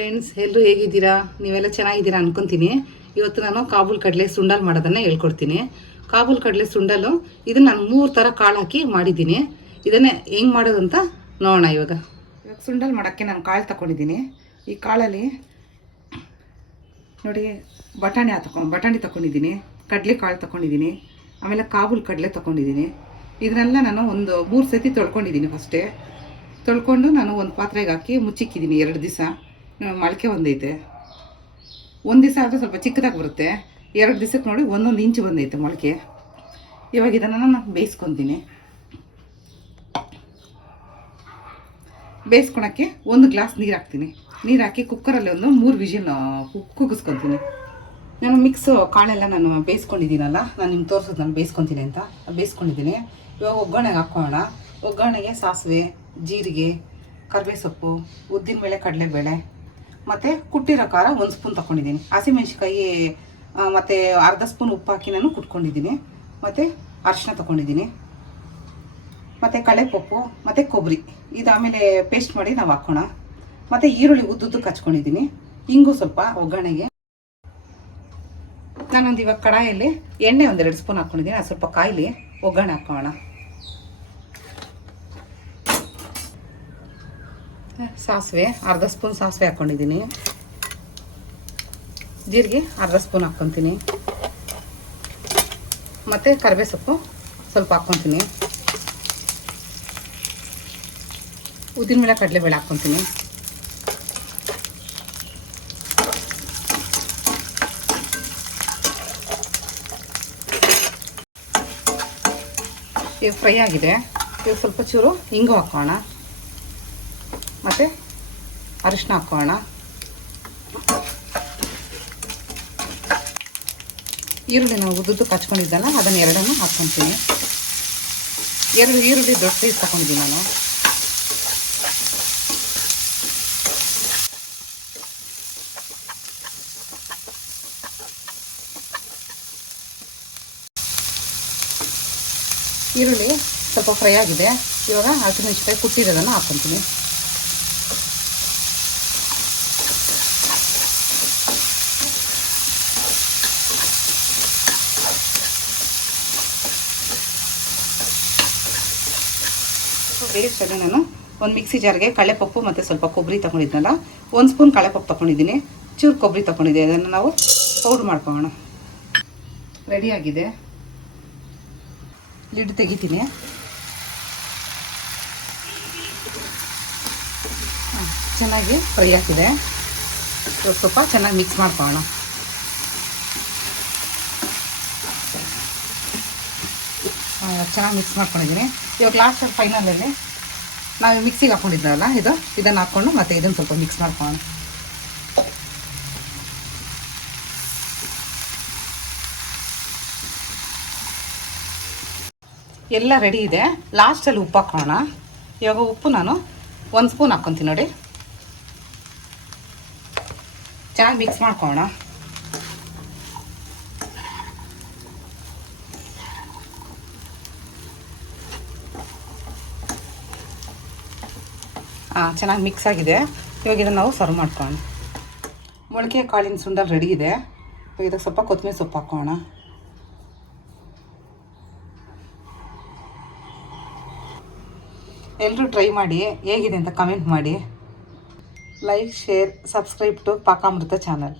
Friends, ಎಲ್ಲರೂ ಹೇಗಿದ್ದೀರಾ? ನೀವೆಲ್ಲ ಚೆನ್ನಾಗಿದ್ದೀರಾ ಅನ್ಕೊಂತೀನಿ. ಇವತ್ತು ನಾನು ಕಾಬೂಲ್ ಕಡಲೆ ಸುಂಡಲ್ ಮಾಡೋದನ್ನು ಹೇಳ್ಕೊಡ್ತೀನಿ. ಕಾಬೂಲ್ ಕಡಲೆ ಸುಂಡಲು ಇದನ್ನು ನಾನು 3 ಥರ ಕಾಳು ಹಾಕಿ ಮಾಡಿದ್ದೀನಿ. ಇದನ್ನೇ ಹೆಂಗೆ ಮಾಡೋದು ಅಂತ ನೋಡೋಣ. ಇವಾಗ ಸುಂಡಲ್ ಮಾಡೋಕ್ಕೆ ನಾನು ಕಾಳು ತಗೊಂಡಿದ್ದೀನಿ. ಈ ಕಾಳಲ್ಲಿ ನೋಡಿ ಬಟಾಣಿ ತಗೊಂಡಿದ್ದೀನಿ, ಕಡಲೆ ಕಾಳು ತಗೊಂಡಿದ್ದೀನಿ, ಆಮೇಲೆ ಕಾಬೂಲ್ ಕಡಲೆ ತಗೊಂಡಿದ್ದೀನಿ. ಇದನ್ನೆಲ್ಲ ನಾನು ಒಂದು 3 ಸತಿ ತೊಳ್ಕೊಂಡಿದ್ದೀನಿ. ಫಸ್ಟೇ ತೊಳ್ಕೊಂಡು ನಾನು ಒಂದು ಪಾತ್ರೆಗೆ ಹಾಕಿ ಮುಚ್ಚಿಕ್ಕಿದ್ದೀನಿ. 2 ದಿವಸ ಮೊಳಕೆ ಬಂದೈತೆ. 1 ದಿವಸ ಆದರೆ ಸ್ವಲ್ಪ ಚಿಕ್ಕದಾಗಿ ಬರುತ್ತೆ. 2 ದಿವಸಕ್ಕೆ ನೋಡಿ 1 ಇಂಚು ಬಂದೈತೆ ಮೊಳಕೆ. ಇವಾಗ ಇದನ್ನು ನಾನು ಬೇಯಿಸ್ಕೊತೀನಿ. ಬೇಯಿಸ್ಕೊಳಕ್ಕೆ 1 ಗ್ಲಾಸ್ ನೀರು ಹಾಕ್ತೀನಿ. ನೀರು ಹಾಕಿ ಕುಕ್ಕರಲ್ಲಿ ಒಂದು 3 ವಿಜಿಲ್ ಕುಗ್ಗಿಸ್ಕೊತೀನಿ. ನಾನು ಕಾಳೆಲ್ಲ ನಾನು ಬೇಯಿಸ್ಕೊಂಡಿದ್ದೀನಲ್ಲ, ನಾನು ನಿಮ್ಗೆ ತೋರಿಸೋದು ನಾನು ಬೇಯಿಸ್ಕೊತೀನಿ ಅಂತ. ಬೇಯಿಸ್ಕೊಂಡಿದ್ದೀನಿ. ಇವಾಗ ಒಗ್ಗರಣೆಗೆ ಹಾಕೋಣ. ಒಗ್ಗರಣೆಗೆ ಸಾಸಿವೆ, ಜೀರಿಗೆ, ಕರಿಬೇವು ಸೊಪ್ಪು, ಉದ್ದಿನಬೇಳೆ, ಕಡಲೆಬೇಳೆ ಮತ್ತು ಕುಟ್ಟಿರೋ ಖಾರ 1 ಸ್ಪೂನ್ ತೊಗೊಂಡಿದ್ದೀನಿ. ಹಸಿಮೆಣ್ಸಿಕಾಯಿ ಮತ್ತು ಅರ್ಧ ಸ್ಪೂನ್ ಉಪ್ಪು ಹಾಕಿ ನಾನು ಕುಟ್ಕೊಂಡಿದ್ದೀನಿ. ಮತ್ತು ಅರಿಶಿನ ತೊಗೊಂಡಿದ್ದೀನಿ, ಮತ್ತು ಕಡಲೆಪಪ್ಪು ಮತ್ತು ಕೊಬ್ಬರಿ ಇದು ಆಮೇಲೆ ಪೇಸ್ಟ್ ಮಾಡಿ ನಾವು ಹಾಕೋಣ. ಮತ್ತು ಈರುಳ್ಳಿ ಉದ್ದುದ್ದಕ್ಕೆ ಹಚ್ಕೊಂಡಿದ್ದೀನಿ. ಹಿಂಗು ಸ್ವಲ್ಪ ಒಗ್ಗರಣೆಗೆ. ನಾನೊಂದು ಇವಾಗ ಕಡಾಯಲ್ಲಿ ಎಣ್ಣೆ 1-2 ಸ್ಪೂನ್ ಹಾಕ್ಕೊಂಡಿದ್ದೀನಿ. ಅದು ಸ್ವಲ್ಪ ಕಾಯಿಲಿ ಒಗ್ಗರಣೆ ಹಾಕೋಣ. ಸಾಸಿವೆ ಅರ್ಧ ಸ್ಪೂನ್ ಸಾಸಿವೆ ಹಾಕ್ಕೊಂಡಿದ್ದೀನಿ. ಜೀರಿಗೆ ಅರ್ಧ ಸ್ಪೂನ್ ಹಾಕ್ಕೊತೀನಿ. ಮತ್ತು ಕರಿಬೇವು ಸೊಪ್ಪು ಸ್ವಲ್ಪ ಹಾಕ್ಕೊತೀನಿ. ಉದ್ದಿನಬೇಳೆ, ಕಡಲೆಬೇಳೆ ಹಾಕ್ಕೊತೀನಿ. ಈಗ ಫ್ರೈ ಆಗಿದೆ. ಈಗ ಸ್ವಲ್ಪ ಚೂರು ಹಿಂಗು ಹಾಕೋಣ. ಮತ್ತು ಅರಿಶಿನ ಹಾಕೋಣ. ಈರುಳ್ಳಿ ನಾವು ಉದ್ದುದ್ದಕ್ಕೆ ಹಚ್ಕೊಂಡಿದ್ದಲ್ಲ, ಅದನ್ನು 2 ಹಾಕ್ಕೊತೀನಿ. 2 ಈರುಳ್ಳಿ ದೊಡ್ಡ ಸೈಜ್ ತಗೊಂಡಿದ್ದೀನಿ ನಾನು. ಈರುಳ್ಳಿ ಸ್ವಲ್ಪ ಫ್ರೈ ಆಗಿದೆ. ಇವಾಗ ಹಸಿಮೆಣ್ಸಿಕಾಯಿ ಕುಟ್ಟಿರೋದನ್ನು ಹಾಕ್ಕೊತೀನಿ. ಬೇಯಿಸಲು ನಾನು ಒಂದು ಮಿಕ್ಸಿ ಜಾರ್ಗೆ ಕಡಲೆಪಪ್ಪು ಮತ್ತು ಸ್ವಲ್ಪ ಕೊಬ್ಬರಿ ತೊಗೊಂಡಿದ್ನಲ್ಲ, 1 ಸ್ಪೂನ್ ಕಡಲೆಪಪ್ಪು ತೊಗೊಂಡಿದ್ದೀನಿ, ಚೂರು ಕೊಬ್ಬರಿ ತೊಗೊಂಡಿದ್ದೆ. ಅದನ್ನು ನಾವು ಪೌಡ್ರ್ ಮಾಡ್ಕೊಳ್ಳೋಣ. ರೆಡಿಯಾಗಿದೆ. ಲಿಡ್ ತೆಗಿತೀನಿ. ಚೆನ್ನಾಗಿ ಫ್ರೈ ಆಗಿದೆ. ಸ್ವಲ್ಪ ಚೆನ್ನಾಗಿ ಮಿಕ್ಸ್ ಮಾಡ್ಕೊಳ್ಳೋಣ. ಚೆನ್ನಾಗಿ ಮಿಕ್ಸ್ ಮಾಡ್ಕೊಂಡಿದ್ದೀನಿ. ಇವಾಗ ಲಾಸ್ಟ್ ಫೈನಲಲ್ಲಿ ನಾವು ಮಿಕ್ಸಿಗೆ ಹಾಕ್ಕೊಂಡಿದ್ರಲ್ಲ ಇದನ್ನು ಹಾಕ್ಕೊಂಡು ಮತ್ತು ಇದನ್ನು ಸ್ವಲ್ಪ ಮಿಕ್ಸ್ ಮಾಡ್ಕೊಳ್ಳೋಣ. ಎಲ್ಲ ರೆಡಿ ಇದೆ. ಲಾಸ್ಟಲ್ಲಿ ಉಪ್ಪು ಹಾಕೋಣ. ಇವಾಗ ಉಪ್ಪು ನಾನು 1 ಸ್ಪೂನ್ ಹಾಕ್ಕೊತೀನಿ. ನೋಡಿ, ಚೆನ್ನಾಗಿ ಮಿಕ್ಸ್ ಮಾಡ್ಕೊಳ್ಳೋಣ. ಚೆನ್ನಾಗಿ ಮಿಕ್ಸ್ ಆಗಿದೆ. ಇವಾಗ ಇದನ್ನು ನಾವು ಸರ್ವ್ ಮಾಡ್ಕೊಳ್ಳೋಣ. ಮೊಳಕೆ ಕಾಳಿನ ಸುಂಡಲ್ ರೆಡಿ ಇದೆ. ಇದಕ್ಕೆ ಸ್ವಲ್ಪ ಕೊತ್ತಂಬರಿ ಸೊಪ್ಪು ಹಾಕೋಣ. ಎಲ್ಲರೂ ಟ್ರೈ ಮಾಡಿ ಹೇಗಿದೆ ಅಂತ ಕಮೆಂಟ್ ಮಾಡಿ. ಲೈಕ್, ಶೇರ್, ಸಬ್ಸ್ಕ್ರೈಬ್ ಟು ಪಾಕ ಅಮೃತ ಚಾನಲ್.